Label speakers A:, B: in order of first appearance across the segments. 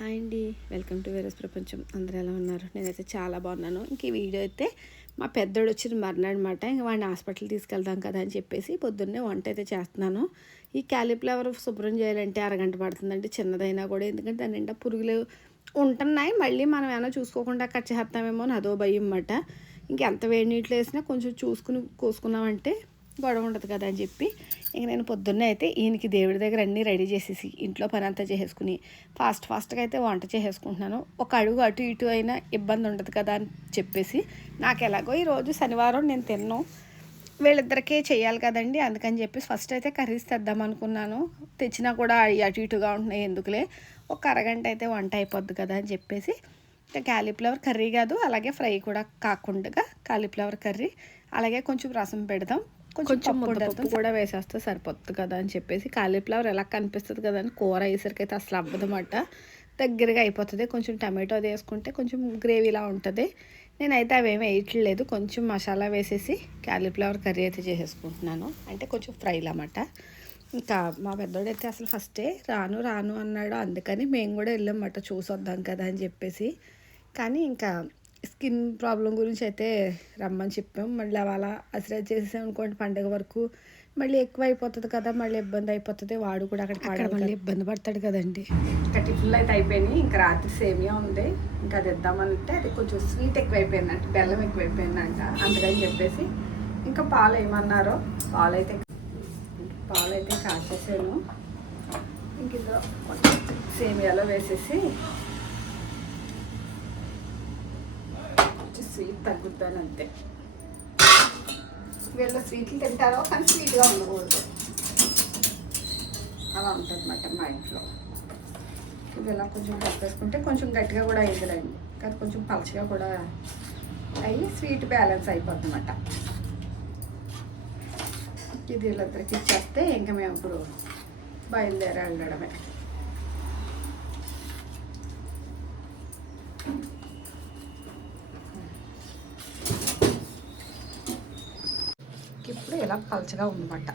A: Hi అండి. Welcome to వేరస్ ప్రపంచం. అందరూ ఎలా ఉన్నారు? నేనైతే చాలా బాగున్నాను. ఇంక ఈ వీడియో అయితే మా పెద్దోడు వచ్చిన మరణమాట ఇంక వాడిని హాస్పిటల్ తీసుకెళ్దాం కదా అని చెప్పేసి పొద్దున్నే వంట అయితే చేస్తున్నాను. ఈ క్యాలీఫ్లవర్ శుభ్రం చేయాలంటే అరగంట పడుతుందండి. చిన్నదైనా కూడా. ఎందుకంటే దాని నిండా పురుగులు ఉంటున్నాయి. మళ్ళీ మనం ఏమైనా చూసుకోకుండా కట్ చేస్తామేమో అని అదో భయం అన్నమాట. ఇంకెంత వేడి నీటిలో వేసినా కొంచెం చూసుకుని కోసుకున్నామంటే గొడవ ఉండదు కదా అని చెప్పి ఇంక నేను పొద్దున్నే అయితే ఈయనకి దేవుడి దగ్గర అన్నీ రెడీ చేసేసి ఇంట్లో పని అంతా చేసేసుకుని ఫాస్ట్ ఫాస్ట్గా అయితే వంట చేసేసుకుంటున్నాను. ఒక అడుగు అటు ఇటు అయినా ఇబ్బంది ఉండదు కదా అని చెప్పేసి నాకు ఎలాగో ఈరోజు శనివారం నేను తిన్నాను వీళ్ళిద్దరికే చేయాలి కదండి అందుకని చెప్పి ఫస్ట్ అయితే కర్రీస్ తెద్దాం అనుకున్నాను. తెచ్చినా కూడా అవి అటు ఇటుగా ఉంటున్నాయి ఎందుకులే ఒక అరగంట అయితే వంట అయిపోద్ది కదా అని చెప్పేసి ఇంకా క్యాలీఫ్లవర్ కర్రీ కాదు అలాగే ఫ్రై కూడా కాకుండా కాలీఫ్లవర్ కర్రీ అలాగే కొంచెం రసం పెడదాం. కొంచెం పప్పు కూడా వేసేస్తే సరిపోతుంది కదా అని చెప్పేసి కాలీఫ్లవర్ ఎలా కనిపిస్తుంది కదా అని కూర వేసరికి అయితే అసలు అవ్వదన్నమాట. దగ్గరగా అయిపోతుంది. కొంచెం టమాటో అది వేసుకుంటే కొంచెం గ్రేవీలా ఉంటుంది. నేనైతే అవేమి వేయట్లేదు. కొంచెం మసాలా వేసేసి క్యాలీఫ్లవర్ కర్రీ అయితే చేసేసుకుంటున్నాను. అంటే కొంచెం ఫ్రైలు అన్నమాట. ఇంకా మా పెద్దోడైతే అసలు ఫస్టే రాను రాను అన్నాడు. అందుకని మేము కూడా వెళ్ళామన్నమాట. చూసొద్దాం కదా అని చెప్పేసి. కానీ ఇంకా స్కిన్ ప్రాబ్లం గురించి అయితే రమ్మని చెప్పాం. మళ్ళీ అలా అసలు చేసేసాం అనుకోండి పండగ వరకు. మళ్ళీ ఎక్కువ అయిపోతుంది కదా మళ్ళీ ఇబ్బంది అయిపోతుంది. వాడు కూడా అక్కడ మళ్ళీ ఇబ్బంది పడతాడు కదండి. ఇంకా టిఫిన్లు అయితే అయిపోయినాయి. ఇంకా రాత్రి సేమియా ఉంది. ఇంకా అది ఇద్దామనంటే అది కొంచెం స్వీట్ ఎక్కువైపోయిందంట బెల్లం ఎక్కువైపోయిందంట. అందుకని చెప్పేసి ఇంకా పాలు ఏమన్నారో పాలు అయితే పాలు అయితే కాచేసాను. ఇంక ఇందులో కొంచెం సేమియాలో వేసేసి కొంచెం స్వీట్ తగ్గుతాను అంతే వీళ్ళు స్వీట్లు తింటారో కానీ స్వీట్గా ఉండకూడదు. అలా ఉంటుంది అన్నమాట మా ఇంట్లో. ఇది ఇలా కొంచెం కలిపేసుకుంటే కొంచెం గట్టిగా కూడా అయ్యిందిలేండి. కానీ కొంచెం పలచగా కూడా అయ్యి స్వీట్ బ్యాలెన్స్ అయిపోతుంది అన్నమాట ఇది వీళ్ళిద్దరికి ఇచ్చేస్తే ఇంకా మేము ఇప్పుడు బయలుదేరి వెళ్ళడమే ఇప్పుడు ఇలా పలచగా ఉందన్నమాట.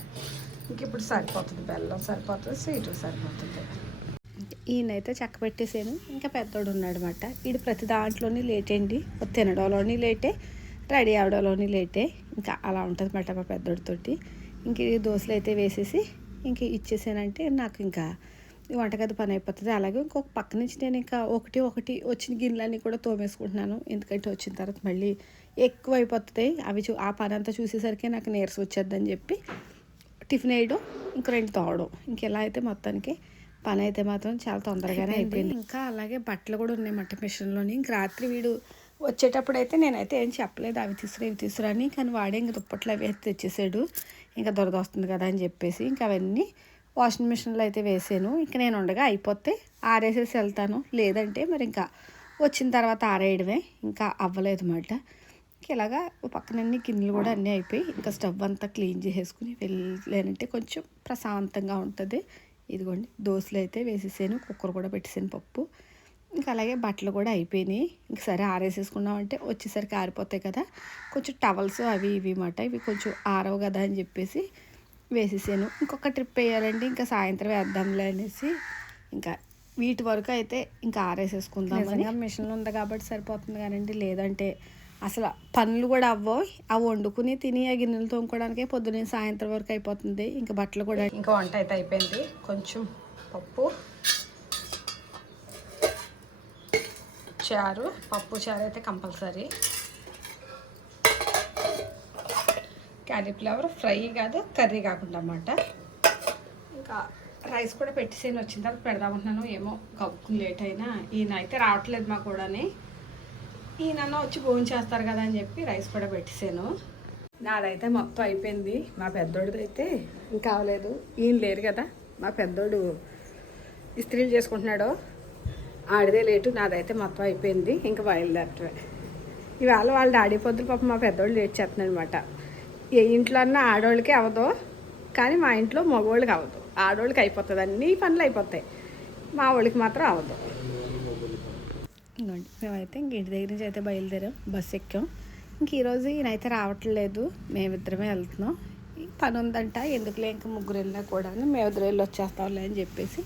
A: ఇంక ఇప్పుడు సరిపోతుంది. బెల్లం సరిపోతుంది. స్వీట్ సరిపోతుంది. ఈయనైతే చెక్క పెట్టేసాను. ఇంకా పెద్దోడు ఉన్నాడు అనమాట ప్రతి దాంట్లోని లేట్ అండి. తినడంలోని లేటే రెడీ అవడంలోని లేటే. ఇంకా అలా ఉంటుంది అన్నమాట మా పెద్దోడితోటి. ఇంక దోశలు అయితే వేసేసి ఇంక ఇచ్చేసానంటే నాకు ఇంకా ఈ వంటగది పని అయిపోతుంది. అలాగే ఇంకొక పక్క నుంచి నేను ఇంకా ఒకటి ఒకటి వచ్చిన గిన్నెలన్నీ కూడా తోమేసుకుంటున్నాను. ఎందుకంటే వచ్చిన తర్వాత మళ్ళీ ఎక్కువ అయిపోతుంది అవి చూ ఆ పని అంతా చూసేసరికి నాకు నీరసం వచ్చేద్దని చెప్పి టిఫిన్ వేయడం ఇంక రెండు తోవడం. ఇంకెలా అయితే మొత్తానికి పని అయితే మాత్రం చాలా తొందరగానే అయిపోయింది. ఇంకా అలాగే బట్టలు కూడా ఉన్నాయి మట్టి మిషన్లోని. ఇంక రాత్రి వీడు వచ్చేటప్పుడు అయితే నేనైతే ఏం చెప్పలేదు. అవి తీసుకురా ఇవి తీసుకురా అని. కానీ వాడే ఇంక దుప్పట్లు అవి అయితే తెచ్చేసాడు. ఇంకా దొరద వస్తుంది కదా అని చెప్పేసి ఇంకా అవన్నీ వాషింగ్ మిషన్లో అయితే వేసాను. ఇంకా నేను ఉండగా అయిపోతే ఆరేసేసి వెళ్తాను. లేదంటే మరి ఇంకా వచ్చిన తర్వాత ఆరేయడమే. ఇంకా అవ్వలేదు అన్నమాట ఇలాగా పక్కనన్నీ గిన్నెలు కూడా అన్నీ అయిపోయి ఇంకా స్టవ్ అంతా క్లీన్ చేసేసుకుని వెళ్ళానంటే కొంచెం ప్రశాంతంగా ఉంటుంది. ఇదిగోండి దోశలు అయితే వేసేసాను కుక్కర్ కూడా పెట్టేసాను పప్పు. ఇంకా అలాగే బట్టలు కూడా అయిపోయినాయి. ఇంక సరే ఆరేసేసుకున్నామంటే వచ్చేసరికి ఆరిపోతాయి కదా. కొంచెం టవల్స్ అవి ఇవి మాట ఇవి కొంచెం ఆరవు కదా అని చెప్పేసి వేసేసాను. ఇంకొక ట్రిప్ వేయాలండి ఇంకా సాయంత్రం వేద్దాంలే అనేసి. ఇంకా వీటి వరకు అయితే ఇంకా ఆరేసేసుకుందాం మిషన్లో ఉంది కాబట్టి సరిపోతుంది కానండి. లేదంటే అసలు పనులు కూడా అవ్వవు. అవి వండుకుని తిని ఆ గిన్నెలు తోముకోవడానికే పొద్దున్నే సాయంత్రం వరకు అయిపోతుంది. ఇంకా బట్టలు కూడా ఇంకా వంట అయితే అయిపోయింది. కొంచెం పప్పు చారు పప్పు చారు అయితే కంపల్సరీ. క్యాలీఫ్లవర్ ఫ్రై కాదు కర్రీ కాకుండా అన్నమాట. ఇంకా రైస్ కూడా పెట్టేసాను వచ్చిన తర్వాత పెడదామంటున్నాను ఏమో కప్పు లేట్ అయినా. ఈయన అయితే రావట్లేదు మా కూడాని. ఈయనన్న వచ్చి భోజనం చేస్తారు కదా అని చెప్పి రైస్ కూడా పెట్టేసాను నాదైతే మొత్తం అయిపోయింది. మా పెద్దోడిది అయితే ఇంకా అవ్వలేదు ఈయన లేరు కదా. మా పెద్దోడు ఇస్త్రీలు చేసుకుంటున్నాడు. ఆడిదే లేటు. నాదైతే మొత్తం అయిపోయింది. ఇంకా బయలుదేరటమే. ఇవాళ వాళ్ళ డాడీ పొద్దులు పాప మా పెద్దోళ్ళు లేట్ చేస్తున్నాడు అనమాట ఏ ఇంట్లో అన్నా ఆడవాళ్ళకి అవ్వదు కానీ మా ఇంట్లో మగవాళ్ళకి అవ్వదు ఆడవాళ్ళకి అయిపోతుంది. అన్ని పనులు అయిపోతాయి. మా వాళ్ళకి మాత్రం అవ్వదు ఇంకోండి మేమైతే ఇంక ఇంటి దగ్గర నుంచి అయితే బయలుదేరాం బస్ ఎక్కాం. ఇంక ఈరోజు ఈయనైతే రావట్లేదు మేమిద్దరమే వెళ్తున్నాం. పని ఉందంట ఎందుకులే ఇంక ముగ్గురు వెళ్ళినా కూడా మేమిద్దరు వెళ్ళి వచ్చేస్తాంలే అని చెప్పేసి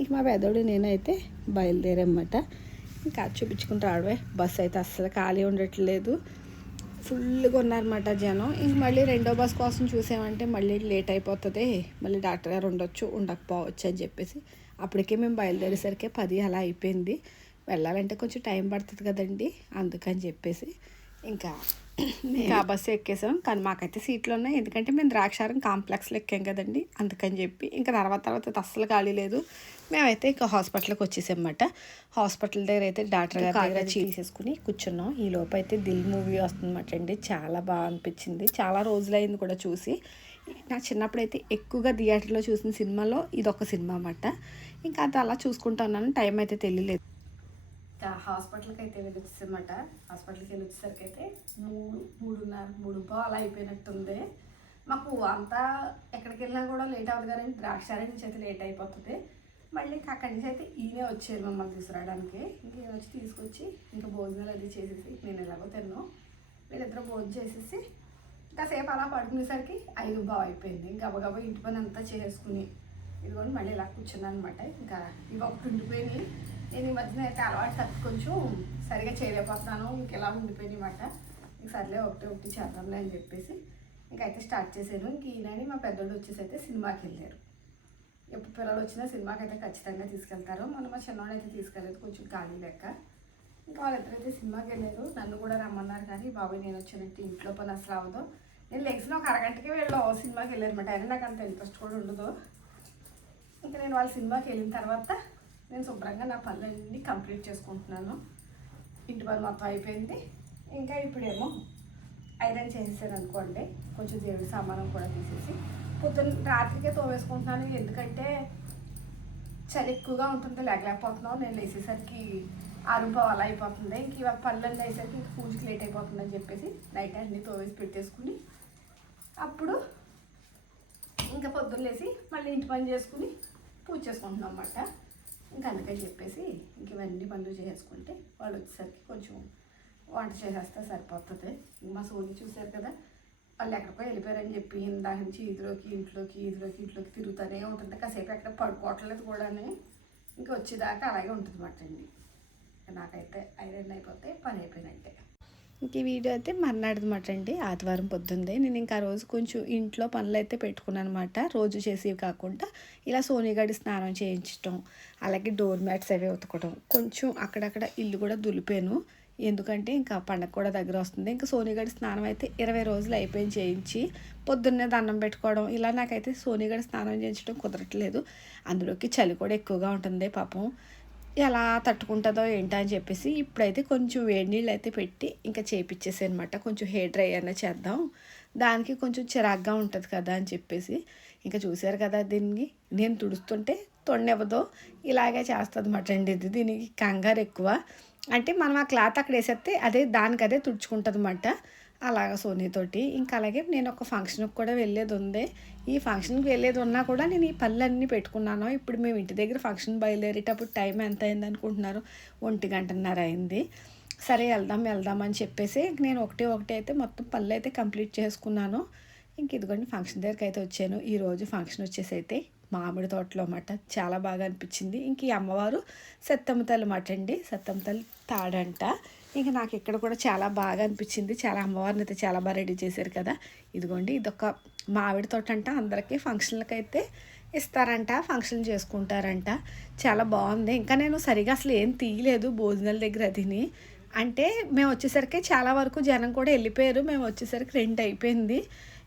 A: ఇక మా పెద్దోడు నేనైతే బయలుదేరమాట ఇంకా అది బస్సు అయితే అస్సలు ఖాళీ ఉండట్లేదు. ఫుల్గా ఉన్నారన్నమాట జనం. ఇంక మళ్ళీ రెండో బస్ కోసం చూసామంటే మళ్ళీ లేట్ అయిపోతుంది. మళ్ళీ డాక్టర్ గారు ఉండొచ్చు ఉండకపోవచ్చు అని చెప్పేసి అప్పటికే మేము బయలుదేరేసరికి పది అలా అయిపోయింది. వెళ్ళాలంటే కొంచెం టైం పడుతుంది కదండి. అందుకని చెప్పేసి ఇంకా ఇంకా ఆ బస్సు ఎక్కేసాం. కానీ మాకైతే సీట్లు ఉన్నాయి. ఎందుకంటే మేము ద్రాక్షారం కాంప్లెక్స్లో ఎక్కాం కదండి. అందుకని చెప్పి ఇంకా తర్వాత తర్వాత అయితే అస్సలు ఖాళీ లేదు. మేమైతే ఇంకా హాస్పిటల్కి వచ్చేసామన్నమాట హాస్పిటల్ దగ్గర అయితే డాక్టర్ గారి దగ్గర తీసేసుకుని కూర్చున్నాం. ఈ లోపు అయితే దిల్ మూవీ వస్తుందన్నమాట అండి. చాలా బాగా అనిపించింది. చాలా రోజులైంది కూడా చూసి. నా చిన్నప్పుడు అయితే ఎక్కువగా థియేటర్లో చూసిన సినిమాలో ఇది ఒక సినిమా అన్నమాట. ఇంకా అది అలా చూసుకుంటా ఉన్నాను. టైం అయితే తెలియలేదు. హాస్పిటల్కి అయితే వెళ్ళొచ్చేసమాట. హాస్పిటల్కి వెళ్ళి వచ్చేసరికి అయితే మూడు మూడున్నర మూడు పాలు అలా అయిపోయినట్టుంది. మాకు అంతా ఎక్కడికి వెళ్ళినా కూడా లేట్ అవ్వదు కానీ ద్రాక్షారాయణ నుంచి అయితే లేట్ అయిపోతుంది. మళ్ళీ ఇంకా అక్కడి నుంచి అయితే ఈయనే వచ్చారు మమ్మల్ని తీసుకురావడానికి. ఇంక వచ్చి తీసుకొచ్చి ఇంకా భోజనాలు అది చేసేసి నేను ఎలాగో తిన్నాను వీళ్ళిద్దరూ భోజనం చేసేసి కాసేపు అలా పడుకునేసరికి ఐదు బాగా అయిపోయింది. గబగబా ఇంటి పని అంతా చేసుకుని ఇదిగోని మళ్ళీ ఇలా కూర్చున్నాను అనమాట ఇంకా ఇవి ఒకటి ఉండిపోయినాయి. నేను ఈ మధ్యన అయితే అలవాటు తప్పి కొంచెం సరిగా చేయలేకపోతున్నాను. ఇంకెలా ఉండిపోయినాయి అనమాట ఇంక సర్లే ఒకటి ఒకటి చేద్దాంలే అని చెప్పేసి ఇంకైతే స్టార్ట్ చేశాను. ఇంక ఈయనని మా పెద్దోడు వచ్చేసి అయితే సినిమాకి వెళ్ళారు. ఎప్పుడు పిల్లలు వచ్చినా సినిమాకి అయితే ఖచ్చితంగా తీసుకెళ్తారు. మొన్న మా చిన్నవాడు అయితే తీసుకెళ్ళలేదు కొంచెం ఖాళీ లెక్క. ఇంకా వాళ్ళిద్దరైతే సినిమాకి వెళ్ళారు. నన్ను కూడా రమ్మన్నారు కానీ బాబాయ్ నేను వచ్చినట్టు ఇంట్లో పని అసలు అవ్వదు. నేను లెగ్స్లో ఒక అరగంటకి వీళ్ళు సినిమాకి వెళ్ళారు. అనమాట అయినా నాకు అంత ఇంట్రెస్ట్ కూడా ఉండదు. ఇంకా నేను వాళ్ళ సినిమాకి వెళ్ళిన తర్వాత నేను శుభ్రంగా నా పనులన్నీ కంప్లీట్ చేసుకుంటున్నాను. ఇంటి పని మొత్తం అయిపోయింది. ఇంకా ఇప్పుడేమో ఐరన్ చేసేసాను అనుకోండి. కొంచెం దేవుడి సామానం కూడా తీసేసి పొద్దున్న రాత్రికే తోవేసుకుంటున్నాను ఎందుకంటే చలి ఎక్కువగా ఉంటుంది లేకలేకపోతున్నావు నేను లేచేసరికి ఆరుంపావు అలా అయిపోతుంది. ఇంక ఇవాళ పనులన్నీ అయ్యేసరికి ఇంక పూజకి లేట్ అయిపోతుందని చెప్పేసి నైట్ అన్నీ తోవేసి పెట్టేసుకుని అప్పుడు ఇంకా పొద్దున్నేసి మళ్ళీ ఇంటి పని చేసుకుని పూజ చేసుకుంటున్నాం అన్నమాట ఇంకా అందుకని చెప్పేసి ఇంక ఇవన్నీ పనులు చేసుకుంటే వాళ్ళు వచ్చేసరికి కొంచెం వంట చేసేస్తే సరిపోతుంది. మా సోని చూశారు కదా వాళ్ళు ఎక్కడికో వెళ్ళిపోయారని చెప్పి ఇందాక నుంచి ఇదిలోకి ఇంట్లోకి ఇదిలోకి ఇంట్లోకి తిరుగుతూనే ఉంటుంది కాసేపు ఎక్కడ పడుకోవట్లేదు కూడా ఇంకా వచ్చేదాకా అలాగే ఉంటుంది మాట అండి. నాకైతే ఐరన్ అయిపోతే పని అయిపోయినట్టే. ఇంక ఈ వీడియో అయితే మర్నాడదన్నమాట అండి. ఆదివారం పొద్దుందే. నేను ఇంకా రోజు కొంచెం ఇంట్లో పనులు అయితే పెట్టుకున్నాను అనమాట రోజు చేసేవి కాకుండా ఇలా సోనీగాడి స్నానం చేయించడం అలాగే డోర్ మ్యాట్స్ అవి ఉతకడం కొంచెం అక్కడక్కడ ఇల్లు కూడా దులిపాను. ఎందుకంటే ఇంకా పండగ కూడా దగ్గర వస్తుంది. ఇంకా సోనీగడి స్నానం అయితే ఇరవై రోజులు అయిపోయి చేయించి పొద్దున్నే దండం పెట్టుకోవడం. ఇలా నాకైతే సోనీగడి స్నానం చేయించడం కుదరట్లేదు. అందులోకి చలి కూడా ఎక్కువగా ఉంటుంది పాపం. ఎలా తట్టుకుంటుందో ఏంటో అని చెప్పేసి ఇప్పుడైతే కొంచెం వేడి నీళ్ళు అయితే పెట్టి ఇంకా చేపించేసి అనమాట కొంచెం హెయిర్ డ్రై అయినా చేద్దాం. దానికి కొంచెం చిరాగ్గా ఉంటుంది కదా అని చెప్పేసి. ఇంకా చూశారు కదా దీనికి నేను తుడుస్తుంటే తొండెవదో ఇలాగే చేస్తుంది అనమాట అండి ఇది. దీనికి కంగారు ఎక్కువ. అంటే మనం ఆ క్లాత్ అక్కడ వేసేస్తే అదే దానికదే తుడుచుకుంటుంది అనమాట అలాగ సోనీతోటి ఇంకా అలాగే నేను ఒక ఫంక్షన్కి కూడా వెళ్ళేది ఉంది ఈ ఫంక్షన్కి వెళ్ళేది ఉన్నా కూడా నేను ఈ పళ్ళన్నీ పెట్టుకున్నాను. ఇప్పుడు మేము ఇంటి దగ్గర ఫంక్షన్ బయలుదేరేటప్పుడు టైం ఎంత అయింది అనుకుంటున్నారు? ఒంటి గంటన్నర అయింది. సరే వెళ్దాం వెళ్దాం అని చెప్పేసి నేను ఒకటి ఒకటి అయితే మొత్తం పళ్ళు అయితే కంప్లీట్ చేసుకున్నాను. ఇంక ఇదిగోండి ఫంక్షన్ దగ్గరికి అయితే వచ్చాను. ఈరోజు ఫంక్షన్ వచ్చేసి అయితే మామిడి తోటలో అన్నమాట. చాలా బాగా అనిపించింది. ఇంక ఈ అమ్మవారు సత్తమ్మ తల్లి మాట అండి. సత్తమ్మ తల్లి తాడంట. ఇంక నాకు ఇక్కడ కూడా చాలా బాగా అనిపించింది. చాలా అమ్మవారిని అయితే చాలా బాగా రెడీ చేశారు కదా. ఇదిగోండి ఇదొక మామిడి తోట అంట అందరికీ ఫంక్షన్లకైతే అయితే ఇస్తారంట ఫంక్షన్ చేసుకుంటారంట. చాలా బాగుంది. ఇంకా నేను సరిగా అసలు ఏం తీయలేదు భోజనాల దగ్గర అదిని అంటే మేము వచ్చేసరికి చాలా వరకు జనం కూడా వెళ్ళిపోయారు. మేము వచ్చేసరికి రెంట్ అయిపోయింది.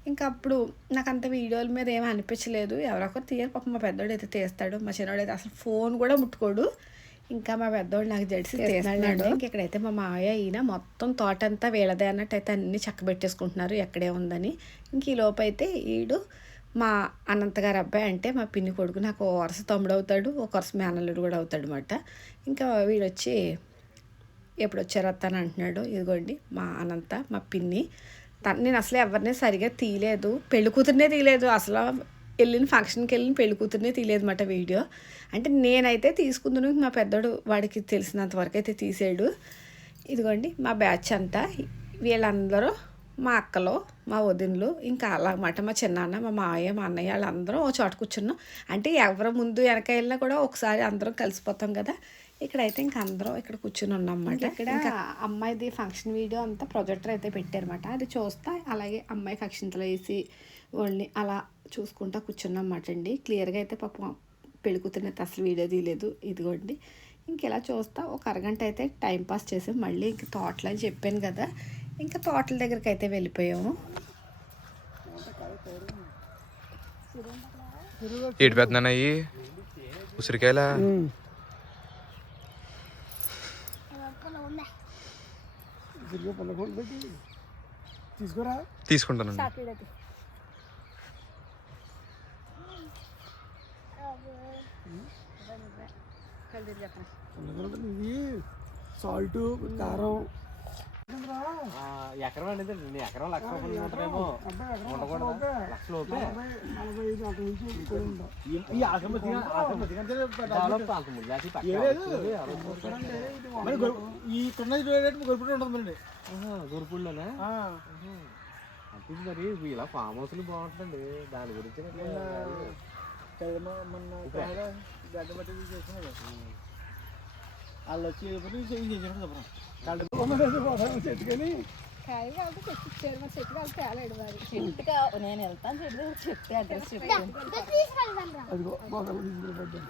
A: ఇంకా అప్పుడు నాకు అంత వీడియోల మీద ఏమీ అనిపించలేదు. ఎవరొకరు తీయరు. పాప మా పెద్దోడు అయితే తీస్తాడు. మా చిన్నోడు అయితే అసలు ఫోన్ కూడా ముట్టుకోడు. ఇంకా మా పెద్దోడు నాకు జడిసి తీస్తున్నాడు ఇంక ఇక్కడైతే మా మావయ్య ఈయన మొత్తం తోట అంతా వీళ్ళదే అన్నట్టు అయితే అన్ని చక్కబెట్టేసుకుంటున్నారు ఎక్కడే ఉందని. ఇంక ఈ లోపు అయితే ఈడు మా అనంత గారు అబ్బాయి అంటే మా పిన్ని కొడుకు నాకు వరుస తమ్ముడు అవుతాడు ఒక వరుస మేనల్లుడు కూడా అవుతాడు అనమాట ఇంకా వీడు వచ్చి ఎప్పుడు వచ్చారు అత్తాను అంటున్నాడు ఇదిగోండి మా అనంత మా పిన్ని. తను నేను అసలు ఎవరిని సరిగా తీయలేదు. పెళ్ళి కూతురునే తీయలేదు. అసలు వెళ్ళిన ఫంక్షన్కి వెళ్ళిన పెళ్ళి కూతురునే అన్నమాట వీడియో. అంటే నేనైతే తీసుకుందును మా పెద్దోడు వాడికి తెలిసినంత వరకు అయితే తీసాడు. ఇదిగోండి మా బ్యాచ్ అంతా వీళ్ళందరూ మా అక్కలో మా వదినలు ఇంకా అలాగమాట మా చిన్నాన్న మా మావయ్య మా అన్నయ్య వాళ్ళందరం ఓ చోట కూర్చున్నాం. అంటే ఎవరు ముందు వెనక వెళ్ళినా కూడా ఒకసారి అందరం కలిసిపోతాం కదా. ఇక్కడైతే ఇంకా అందరం ఇక్కడ కూర్చుని ఉన్నాం అన్నమాట. ఇక్కడ అమ్మాయిది ఫంక్షన్ వీడియో అంతా ప్రొజెక్టర్ అయితే పెట్టారన్నమాట. అది చూస్తా అలాగే అమ్మాయికి అక్షింతలు వేసి వాళ్ళని అలా చూసుకుంటా కూర్చున్నాం అన్నమాట అండి. క్లియర్గా అయితే పాపం పెళ్ళి కూతురినైతే అసలు వీడియో తీయలేదు. ఇదిగోండి. ఇంకెలా చూస్తా? ఒక అరగంట అయితే టైం పాస్ చేసాం. మళ్ళీ ఇంక తోటలు అని చెప్పాను కదా ఇంకా తోటల దగ్గరికి అయితే వెళ్ళిపోయాము.
B: ఏడు ఉసిరికాయల? తీసుకుంటానండి.
C: ఇది సాల్ట్ కారం.
D: ఎకరం అనేది నీ ఎకరం లక్ష రూపాయలు ఉంటుందేమో ఉండకూడదా? లక్ష లోపే. ఈ ఆసంపతి డెవలప్ అవుతుంది అది పక్క వస్తుంది, అరవై వస్తుంది.
C: మరి గొర్రె- ఈ ఇక్కడ గొర్రెపూట ఉంటుంది మరి.
D: ఆహా, గురుపుల్లోనే అది మరి. ఇలా ఫామ్ హౌస్లు బాగుంటుందండి. దాని గురించి
C: మొన్న గడ్డ బట్టి చేసినాడు వాళ్ళు వచ్చి చెట్టుకొని
A: కాయ కాబట్టి చెట్టు ఇచ్చారు మరి చెట్టు కలిసి తేలేడు మరి. చెట్టుగా నేను వెళ్తాను చెట్టు దగ్గర చెప్తే అడ్రస్ చెప్తాను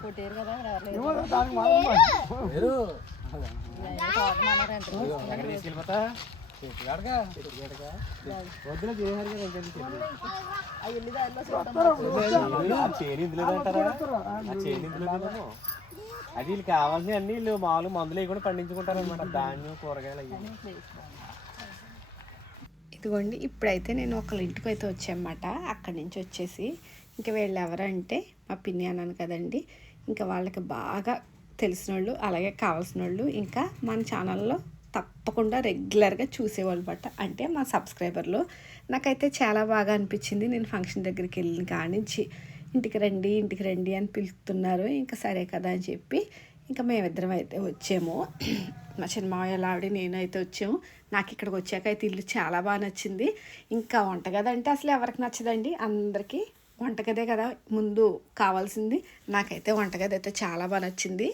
A: కొట్టారు కదా ఎవరు
D: తీసుకెళ్ళిపోతా. అది వీళ్ళు కావాల్సిన అన్ని వీళ్ళు మామూలు మందులు వేయకుండా పండించుకుంటారు అనమాట ధాన్యం కూరగాయలు అయ్యి.
A: ఇదిగోండి ఇప్పుడైతే నేను ఒకళ్ళ ఇంటికి అయితే వచ్చానమాట. అక్కడి నుంచి వచ్చేసి ఇంకా వీళ్ళు ఎవరంటే మా పిన్ని అన్నాను కదండి. ఇంకా వాళ్ళకి బాగా తెలిసిన వాళ్ళు అలాగే కావాల్సిన వాళ్ళు ఇంకా మన ఛానల్లో తప్పకుండా రెగ్యులర్గా చూసేవాళ్ళు బట్ట అంటే మా సబ్స్క్రైబర్లు. నాకైతే చాలా బాగా అనిపించింది. నేను ఫంక్షన్ దగ్గరికి వెళ్ళిన కానించి నుంచి ఇంటికి రండి ఇంటికి రండి అని పిలుస్తున్నారు ఇంకా సరే కదా అని చెప్పి ఇంకా మేమిద్దరం అయితే వచ్చాము. మా చిన్నమావయ్య ఆవిడ నేను అయితే వచ్చాము. నాకు ఇక్కడికి వచ్చాక అయితే ఇల్లు చాలా బాగా నచ్చింది. ఇంకా వంట కదంటే అసలు ఎవరికి నచ్చదండి? అందరికీ వంటగదే కదా ముందు కావాల్సింది. నాకైతే వంటగది అయితే చాలా బాగా నచ్చింది.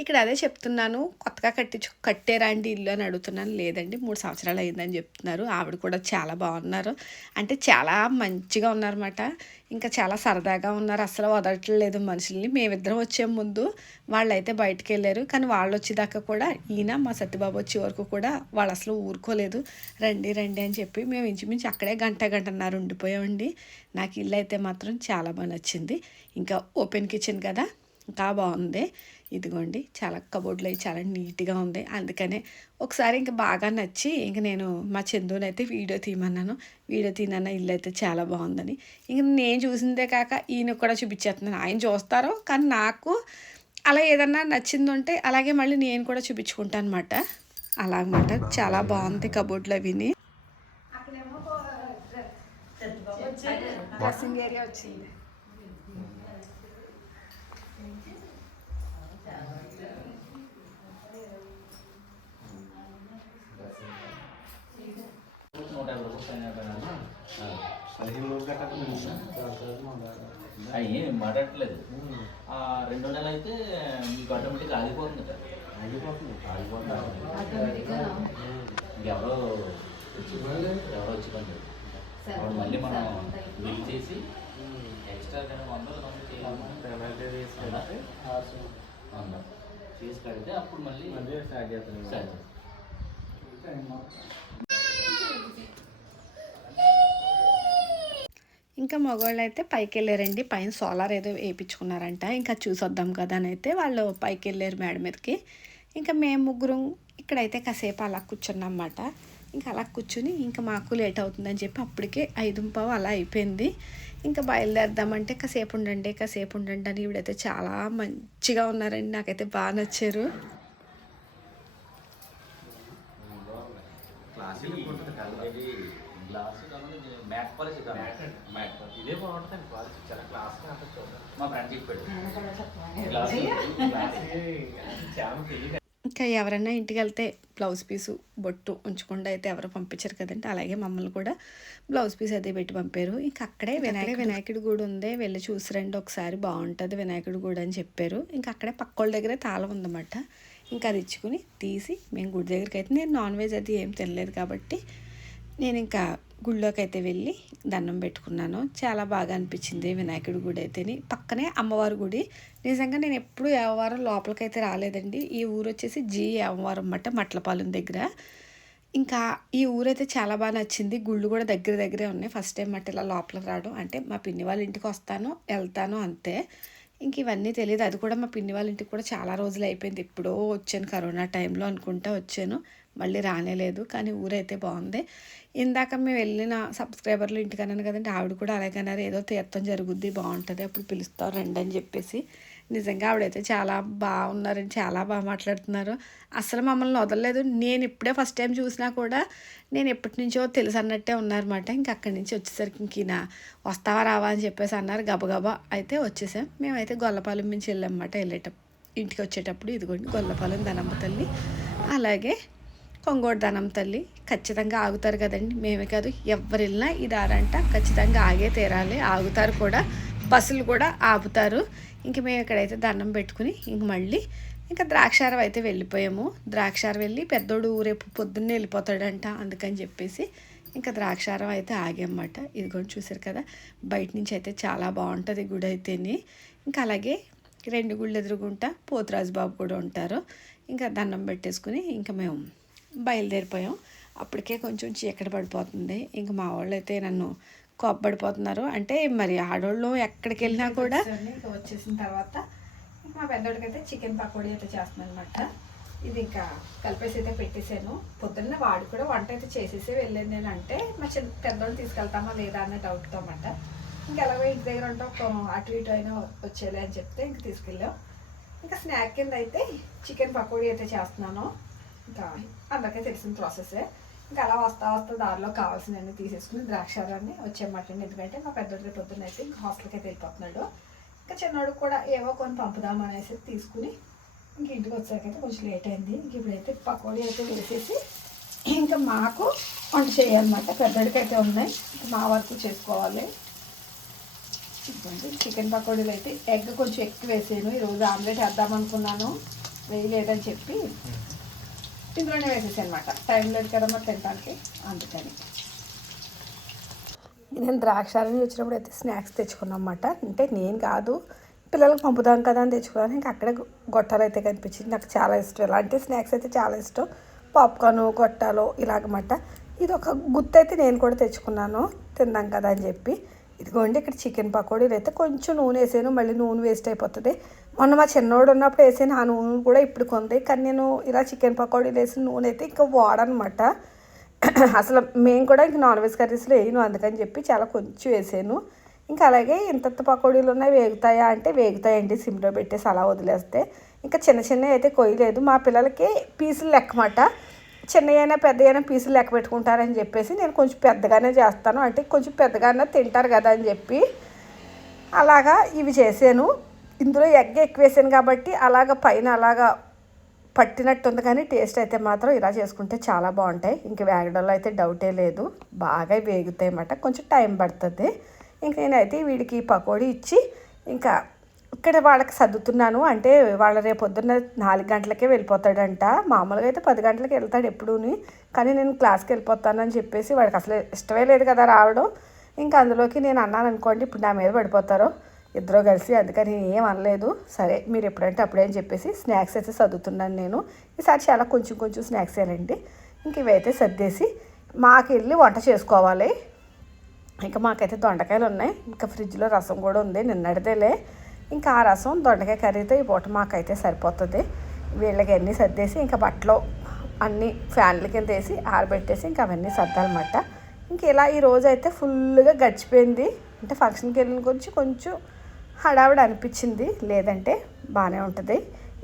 A: ఇక్కడ అదే చెప్తున్నాను కొత్తగా కట్టించు కట్టారా అండి ఇల్లు అని అడుగుతున్నాను. లేదండి మూడు సంవత్సరాలు అయిందని చెప్తున్నారు. ఆవిడ కూడా చాలా బాగున్నారు. అంటే చాలా మంచిగా ఉన్నారన్నమాట. ఇంకా చాలా సరదాగా ఉన్నారు. అసలు వదలట్లేదు మనుషుల్ని. మేమిద్దరం వచ్చే ముందు వాళ్ళైతే బయటికి వెళ్ళారు కానీ వాళ్ళు వచ్చేదాకా కూడా ఈయన మా సత్యబాబు వచ్చే వరకు కూడా వాళ్ళు అసలు ఊరుకోలేదు. రండి రండి అని చెప్పి మేము ఇంచుమించు అక్కడే గంట గంటన్నర ఉండిపోయామండి. నాకు ఇల్లు అయితే మాత్రం చాలా బాగా నచ్చింది. ఇంకా ఓపెన్ కిచెన్ కదా. ఇంకా బాగుంది. ఇదిగోండి చాలా కబోర్డ్లో అవి చాలా నీట్గా ఉంది. అందుకనే ఒకసారి ఇంకా బాగా నచ్చి ఇంక నేను మా చందుని అయితే వీడియో తీయమన్నాను. వీడియో తీనన్న ఇల్లు అయితే చాలా బాగుందని. ఇంక నేను చూసిందే కాక ఈయన కూడా చూపించేస్తున్నాను. ఆయన చూస్తారో కానీ నాకు అలా ఏదన్నా నచ్చింది ఉంటే అలాగే మళ్ళీ నేను కూడా చూపించుకుంటాను అనమాట అలాగమాట చాలా బాగుంది కబోర్డ్లు అవిని. డ్రెస్సింగ్ ఏరియా వచ్చింది.
E: అయ్యి ఏం మాట్లాడట్లేదు. ఆ రెండో నెల అయితే మీకు ఆటోమేటిక్ ఆగిపోతుంది
D: ఆగిపోతుంది
E: వచ్చి ఎవరో వచ్చి పని. అప్పుడు మళ్ళీ మనం బిల్ చేసి ఎక్స్ట్రా కానీ వందలు వంద చేసి కడితే అప్పుడు మళ్ళీ
D: మళ్ళీ స్టార్ట్ చేస్తాను
E: స్టార్ట్ చేస్తాం.
A: ఇంకా మగవాళ్ళు అయితే పైకి వెళ్ళారండి పైన సోలార్ ఏదో వేయించుకున్నారంట. ఇంకా చూసొద్దాం కదా అని అయితే వాళ్ళు పైకి వెళ్ళారు మేడ మీదకి. ఇంకా మేము ముగ్గురం ఇక్కడైతే కాసేపు అలా కూర్చున్నాం అన్నమాట ఇంకా అలా కూర్చుని ఇంకా మాకు లేట్ అవుతుందని చెప్పి అప్పటికే ఐదు పావు అలా అయిపోయింది. ఇంకా బయలుదేరదామంటే కాసేపు ఉండండి కాసేపు ఉండండి అని ఇవిడైతే చాలా మంచిగా ఉన్నారండి. నాకైతే బాగా నచ్చారు.
E: Glass matte polish matte polish
D: ఇదే బాగుంటుంది క్వాలిటీ చాలా క్లాస్గా ఉంటుంది చూడండి
E: మా ఫ్రెండ్ చెప్పాడు
A: ఇంకా ఎవరైనా ఇంటికి వెళ్తే బ్లౌజ్ పీసు బొట్టు ఉంచకుండా అయితే ఎవరు పంపించరు కదండి. అలాగే మమ్మల్ని కూడా బ్లౌజ్ పీస్ అయితే పెట్టి పంపారు. ఇంకా అక్కడే వినాయక వినాయకుడి గుడి ఉంది. వెళ్ళి చూసి రండి ఒకసారి. బాగుంటుంది వినాయకుడి గుడి అని చెప్పారు. ఇంకా అక్కడే పక్కోళ్ళ దగ్గరే తాళం ఉందన్నమాట. ఇంకా అది ఇచ్చుకుని తీసి మేము గుడి దగ్గరికి అయితే నేను నాన్ వెజ్ అది ఏం తినలేదు కాబట్టి నేను ఇంకా గుళ్ళోకి అయితే వెళ్ళి దండం పెట్టుకున్నాను. చాలా బాగా అనిపించింది వినాయకుడి గుడి అయితేని. పక్కనే అమ్మవారి గుడి. నిజంగా నేను ఎప్పుడు ఏమవారం లోపలికైతే రాలేదండి. ఈ ఊరు వచ్చేసి జీ ఏమవారం అన్నమాట మట్లపాలెం దగ్గర. ఇంకా ఈ ఊరైతే చాలా బాగా నచ్చింది. గుళ్ళు కూడా దగ్గర దగ్గరే ఉన్నాయి. ఫస్ట్ టైం మట్టి ఇలా లోపలికి రావడం. అంటే మా పిన్ని వాళ్ళ ఇంటికి వస్తాను వెళ్తాను అంతే. ఇంక ఇవన్నీ తెలియదు అది కూడా మా పిన్ని వాళ్ళ ఇంటికి కూడా చాలా రోజులు అయిపోయింది. ఎప్పుడో వచ్చాను కరోనా టైంలో అనుకుంటా వచ్చాను. మళ్ళీ రానేలేదు కానీ ఊరైతే బాగుంది. ఇందాక మేము వెళ్ళిన సబ్స్క్రైబర్లు ఇంటికి అన్నాను కదండి ఆవిడ కూడా అలాగన్నారు ఏదో తీర్థం జరుగుద్ది బాగుంటుంది అప్పుడు పిలుస్తారు రండి అని చెప్పేసి. నిజంగా ఆవిడైతే చాలా బాగున్నారని చాలా బాగా మాట్లాడుతున్నారు. అసలు మమ్మల్ని వదలలేదు. నేను ఇప్పుడే ఫస్ట్ టైం చూసినా కూడా నేను ఎప్పటి నుంచో తెలుసు అన్నట్టే ఉన్నారన్నమాట. ఇంక అక్కడి నుంచి వచ్చేసరికి ఇంక ఈయన వస్తావా రావా అని చెప్పేసి అన్నారు. గబగబా అయితే వచ్చేసాం. మేమైతే గొల్లపాలెం నుంచి వెళ్ళామన్నమాట వెళ్ళేటప్పుడు ఇంటికి వచ్చేటప్పుడు ఇదిగోండి గొల్లపాలెం దనమ్మ తల్లి. అలాగే కొంగోడదనం తల్లి ఖచ్చితంగా ఆగుతారు కదండి. మేమే కాదు ఎవరిల్లా ఈ దారంట ఖచ్చితంగా ఆగే తీరాలి. ఆగుతారు కూడా బస్సులు కూడా ఆపుతారు. ఇంక మేము ఇక్కడైతే దండం పెట్టుకుని ఇంక మళ్ళీ ఇంకా ద్రాక్షారం అయితే వెళ్ళిపోయాము. ద్రాక్షారం వెళ్ళి పెద్దోడు రేపు పొద్దున్నే వెళ్ళిపోతాడంట అందుకని చెప్పేసి ఇంకా ద్రాక్షారం అయితే ఆగామన్నమాట. ఇదిగోండి చూసారు కదా బయట నుంచి అయితే చాలా బాగుంటుంది గుడి అయితేనే. ఇంకా అలాగే రెండు గుళ్ళు ఎదురుగుంటా పోతురాజు బాబు కూడా ఉంటారు. ఇంకా దండం పెట్టేసుకుని ఇంకా మేము బయలుదేరిపోయాం. అప్పటికే కొంచెం చీకటి పడిపోతుంది. ఇంక మా వాళ్ళు అయితే నన్ను కోప్పడిపోతున్నారు. అంటే మరి ఆడోళ్ళు ఎక్కడికి వెళ్ళినా కూడా ఇంకా వచ్చేసిన తర్వాత ఇంకా మా పెద్దోడికి అయితే చికెన్ పకోడీ అయితే చేస్తున్నాను అనమాట ఇది ఇంకా కలిపేసి అయితే పెట్టేశాను. పొద్దున్న వాడు కూడా వంట అయితే చేసేసి వెళ్ళాను నేను అంటే మా చిన్న పెద్దోడిని తీసుకెళ్తామా లేదా అనే డౌట్తో అనమాట ఇంకా ఎలాగో ఇంటి దగ్గర ఉంటే ఒక అటు ఇటు అయినా వచ్చేలే అని చెప్తే ఇంక తీసుకెళ్ళాం. ఇంకా స్నాక్ కింద అయితే చికెన్ పకోడీ అయితే చేస్తున్నాను. ఇంకా అందరికీ తెలిసిన ప్రాసెసే ఇంకా అలా వస్తా వస్తా దారిలో కావాల్సినవన్నీ తీసేసుకుని ద్రాక్షారాన్ని వచ్చేయమంటండి. ఎందుకంటే మా పెద్దోడి పొద్దున్న అయితే ఇంకా హాస్టల్కి అయితే వెళ్ళిపోతున్నాడు. ఇంకా చిన్నోడు కూడా ఏవో కొన్ని పంపుదాం అనేసి తీసుకుని ఇంక ఇంటికి వచ్చాకైతే కొంచెం లేట్ అయింది. ఇంక ఇప్పుడైతే పకోడీ అయితే వేసేసి ఇంకా మాకు వంట చేయాలన్నమాట. పెద్దోడికి అయితే ఉన్నాయి. మా వరకు చేసుకోవాలి. ఇదిగోండి చికెన్ పకోడీలు అయితే ఎగ్ కొంచెం ఎక్కువ వేసాను. ఈరోజు ఆమ్లెట్ వేద్దాం అనుకున్నాను. వేయలేదని చెప్పి. ఇందులోనే వేసేసానమాట అనమాట టైం లేదు కదా మరి తినడానికి అందుకని. నేను ద్రాక్షాలని వచ్చినప్పుడు అయితే స్నాక్స్ తెచ్చుకున్నాం అంటే నేను కాదు పిల్లలకు పంపుదాం కదా అని తెచ్చుకున్నాను. ఇంకా అక్కడే గొట్టాలు అయితే కనిపించింది. నాకు చాలా ఇష్టం. ఇలాంటి స్నాక్స్ అయితే చాలా ఇష్టం. పాప్కార్న్ గొట్టాలు ఇలాగమాట ఇది ఒక గుర్తు అయితే నేను కూడా తెచ్చుకున్నాను. తిందాం కదా అని చెప్పి. ఇదిగోండి ఇక్కడ చికెన్ పకోడీలు అయితే కొంచెం నూనె వేసాను మళ్ళీ నూనె వేస్ట్ అయిపోతుంది. మొన్న మా చిన్నోడు ఉన్నప్పుడు వేసాను ఆ నూనె కూడా ఇప్పుడు కొంది కానీ నేను ఇలా చికెన్ పకోడీలు వేసిన నూనె అయితే ఇంకా వాడనమాట. అసలు మేము కూడా ఇంక నాన్ వెజ్ కర్రీస్లో వేయను అందుకని చెప్పి చాలా కొంచెం వేసాను. ఇంకా అలాగే ఇంత పకోడీలు ఉన్నాయి వేగుతాయా అంటే వేగుతాయండి సిమ్లో పెట్టేసి అలా వదిలేస్తే. ఇంకా చిన్న చిన్నవి అయితే కొయ్యలేదు మా పిల్లలకి పీసులు లెక్కమాట. చిన్నయైనా పెద్దయైనా పీసులు లెక్క పెట్టుకుంటారని చెప్పేసి నేను కొంచెం పెద్దగానే చేస్తాను. అంటే కొంచెం పెద్దగానే తింటారు కదా అని చెప్పి అలాగా ఇవి చేశాను. ఇందులో ఎగ్ ఎక్కువేసాను కాబట్టి అలాగ పైన అలాగా పట్టినట్టుంది కానీ టేస్ట్ అయితే మాత్రం ఇలా చేసుకుంటే చాలా బాగుంటాయి. ఇంక వేగడంలో అయితే డౌటే లేదు. బాగా వేగుతాయి అన్నమాట. కొంచెం టైం పడుతుంది. ఇంక నేనైతే వీడికి పకోడీ ఇచ్చి ఇంకా ఇక్కడ వాళ్ళకి సర్దుతున్నాను. అంటే వాళ్ళ రేపు పొద్దున్న నాలుగు గంటలకే వెళ్ళిపోతాడంట. మామూలుగా అయితే పది గంటలకి వెళ్తాడు ఎప్పుడూని. కానీ నేను క్లాస్కి వెళ్ళిపోతానని చెప్పేసి వాడికి అసలు ఇష్టమే లేదు కదా రావడం. ఇంకా అందులోకి నేను అన్నాను అనుకోండి ఇప్పుడు నా మీద పడిపోతారు. ఇద్దరు కలిసి అందుకని నేను ఏం అనలేదు. సరే మీరు ఎప్పుడంటే అప్పుడే అని చెప్పేసి స్నాక్స్ అయితే సర్దుతున్నాను నేను. ఈసారి చాలా కొంచెం కొంచెం స్నాక్స్ వేయాలండి ఇంక ఇవైతే సర్దేసి మాకు వెళ్ళి వంట చేసుకోవాలి. ఇంకా మాకైతే దొండకాయలు ఉన్నాయి. ఇంకా ఫ్రిడ్జ్లో రసం కూడా ఉంది. నిన్నడితేలే ఇంకా ఆ రసం దొండకాయ కర్రీతో ఈ పూట మాకైతే సరిపోతుంది. వీళ్ళకి అన్నీ సర్దేసి ఇంకా బట్టలు అన్నీ ఫ్యాన్ల కింద వేసి ఆరబెట్టేసి ఇంకా అవన్నీ సర్దాలన్నమాట. ఇంక ఇలా ఈ రోజు అయితే ఫుల్గా గడిచిపోయింది. అంటే ఫంక్షన్కి వెళ్ళిన గురించి కొంచెం హడావిడి అనిపించింది. లేదంటే బాగానే ఉంటుంది.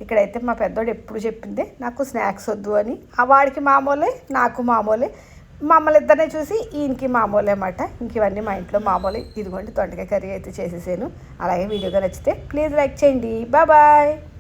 A: ఇక్కడైతే మా పెద్దోడు ఎప్పుడు చెప్పింది నాకు స్నాక్స్ వద్దు అని. ఆ వాడికి మామూలే నాకు మామూలే. మమ్మల్ని ఇద్దరిని చూసి ఈయనకి మామూలే అన్నమాట. ఇంక ఇవన్నీ మా ఇంట్లో మామూలే. ఇదిగోండి తొండకాయ కర్రీ అయితే చేసేసాను. అలాగే వీడియోగా నచ్చితే ప్లీజ్ లైక్ చేయండి. బాయ్.